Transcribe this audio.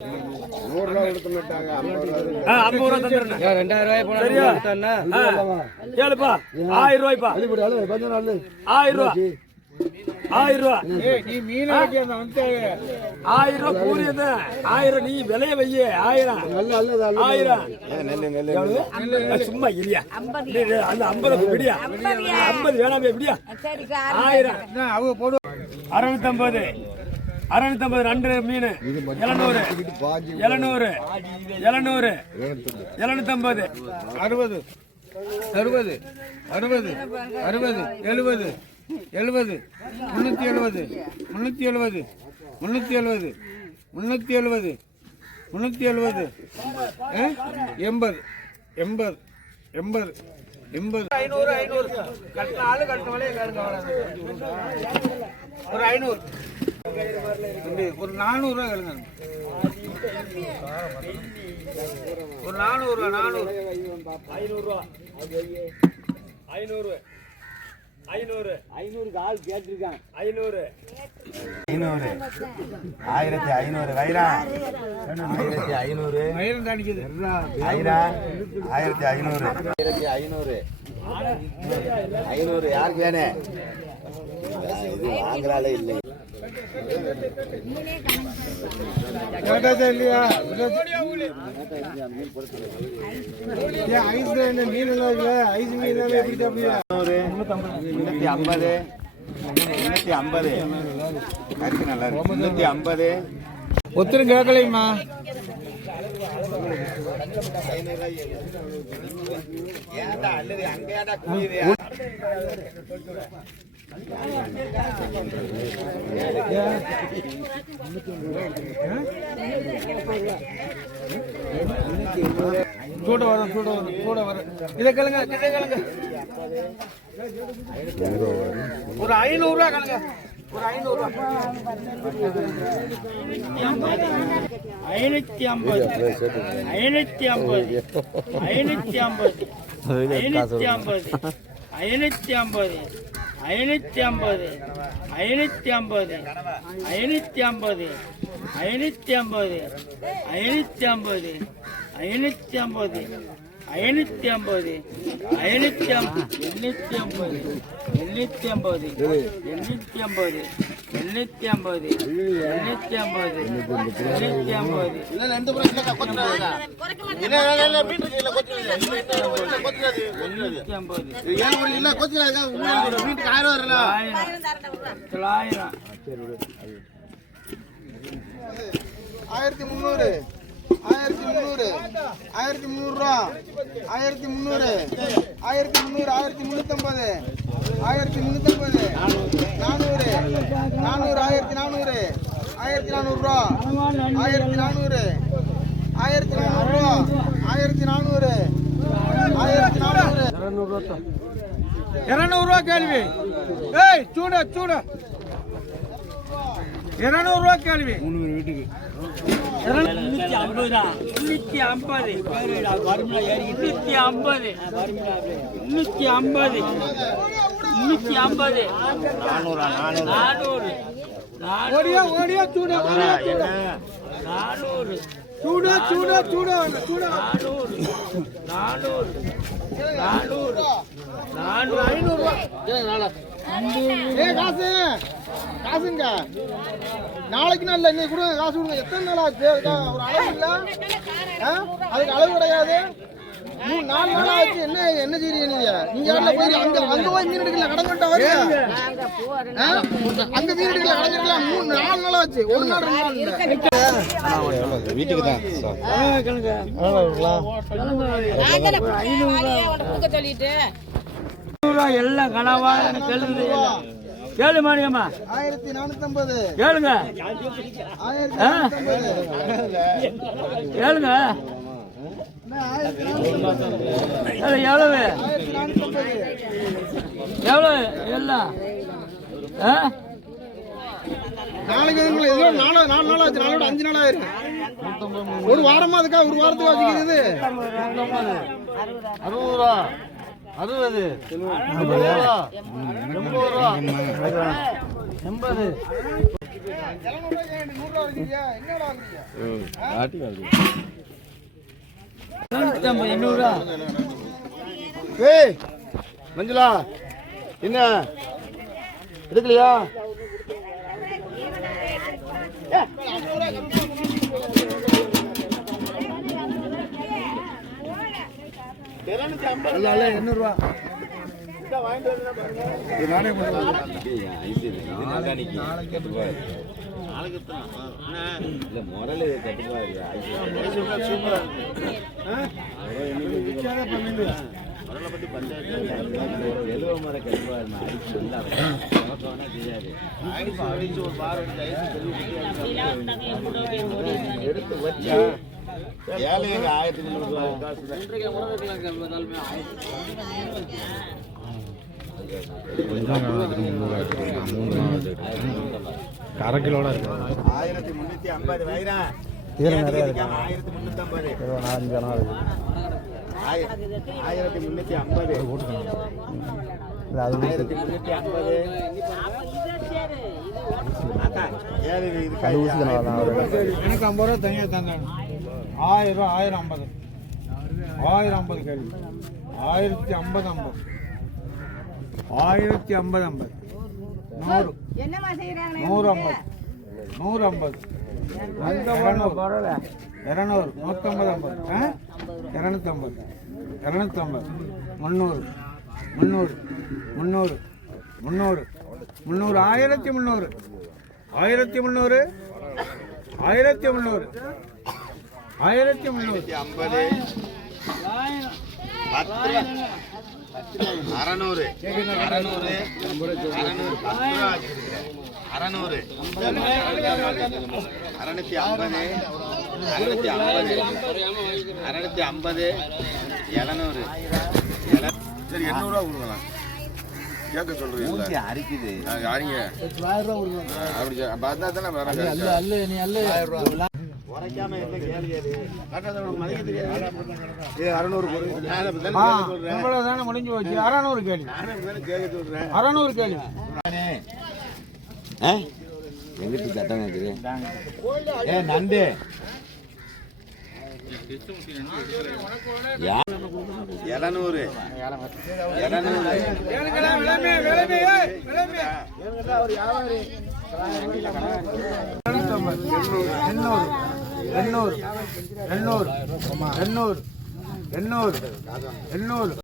100 கொடுத்து மாட்டாங்க. 50 ரூபா தந்துறேன். 2000 ரூபாய் போனா கேளுப்பா. 1000 ரூபாய்ப்பா. 1000 ரூபா. 1000 ரூபா. நீ மீன் வாங்கி அந்த வந்து 1000 ரூபா கூலியத. 1000 நீ விலைய வையே. 1000. நல்ல 1000. நெல்லு சும்மா இல்லையா? அந்த 50 விடியா? 50 வேணாமே விடியா? 1000. அவங்க போடு. 650. 650 2 மீன் 700 700 700 750 60 60 60 60 70 70 370 370 370 370 370 80 80 80 80 500 500 கட்ட ஆளு கட்ட வலைய கேளுங்க ஒரு 500 ஒரு 400 ரூபாய் கேளுங்க ஒரு 400 ரூபாய் 400 500 ரூபா 500 500 500 ஆள் கேட்டிருக்கான் 500 1500 வைரா 1500 மயிரம் காணிக்குது வைரா 1500 500 யாருக்கு வேணும் இது வாங்குறாலே இல்லை இல்லையா ஐஸ் மீன் எல்லாம் இல்ல ஐஸ் மீன் எப்படி அப்படியா 350 கருக்கு நல்லா இருக்கு 350 ஒத்தரும் கேட்கலையுமா கூட வரும் இதை கேளுங்க ஒரு 500 ரூபா கேளுங்க ஒரு 500 ரூபா 200 ரூபா கேள்வி ஏய் சூட 200 ரூபா கேள்வி 3 பேர் வீட்டுக்கு 250 ஓடியா சூட 500 காசுங்க நாளைக்கு நாள் இன்னைக்கு கொடுங்க காசு கொடுங்க எத்தனை நாள் ஆச்சு ஒரு அளவு இல்ல அதுக்கு அளவு கிடையாது 4 நாள் ஆச்சு என்ன செய்றீங்க நீங்க போய் அங்க போய் மீன் எடுக்கல கடங்கட்ட வர அங்க மீன் எடுக்கல கடங்கட்டலாம் 4 நாள் ஆச்சு ஒரு நாள் 2 நாள் வீட்டுக்கு தான் கேளுங்க 500 எல்லாம் கனவா கேளுங்க கேளு மானியம்மா 1450 கேளுங்க 1450 கேளுங்க எவ்வளவு எல்லாம் நாளைக்கு ஏதோ 4 நாள் ஆச்சு 4 5 நாள் ஆயிருக்கு ஒரு வாரமா அதுக்கா ஒரு வாரத்துக்கு வச்சுக்கிறது 60 ரூபா 60 80 ரூபா 100 இருக்கீங்க என்னடா வாங்குறீங்க ஏய் மஞ்சுளா என்ன எடுக்கலையா? எடுத்து வச்சா ஏழைங்க 1300 காசு அரை கிலோட இருக்கு 1350 வைரா 1350 எனக்கு 50 ரூபா தனியா தந்தாங்க 1000 ரூபா 1050 1050 கேள்வி 1050 1050 100 என்னமா செய்யறாங்க 150 150 200 150 250 250 300 300 300 300 300 1300 1300 1300 1300 சரி 800 ரூபா கொடுக்கலாம் கேட்க சொல்றீங்க அரிக்குது அப்படி பார்த்தா தானே உரைக்காம என்ன கேள்வி மதிக்க தெரியாது 600 தானே முடிஞ்சு போச்சு 600 கேள்வி 600 கேள்வி எங்கிட்டு சட்டம் இருக்குது நண்டு 700 800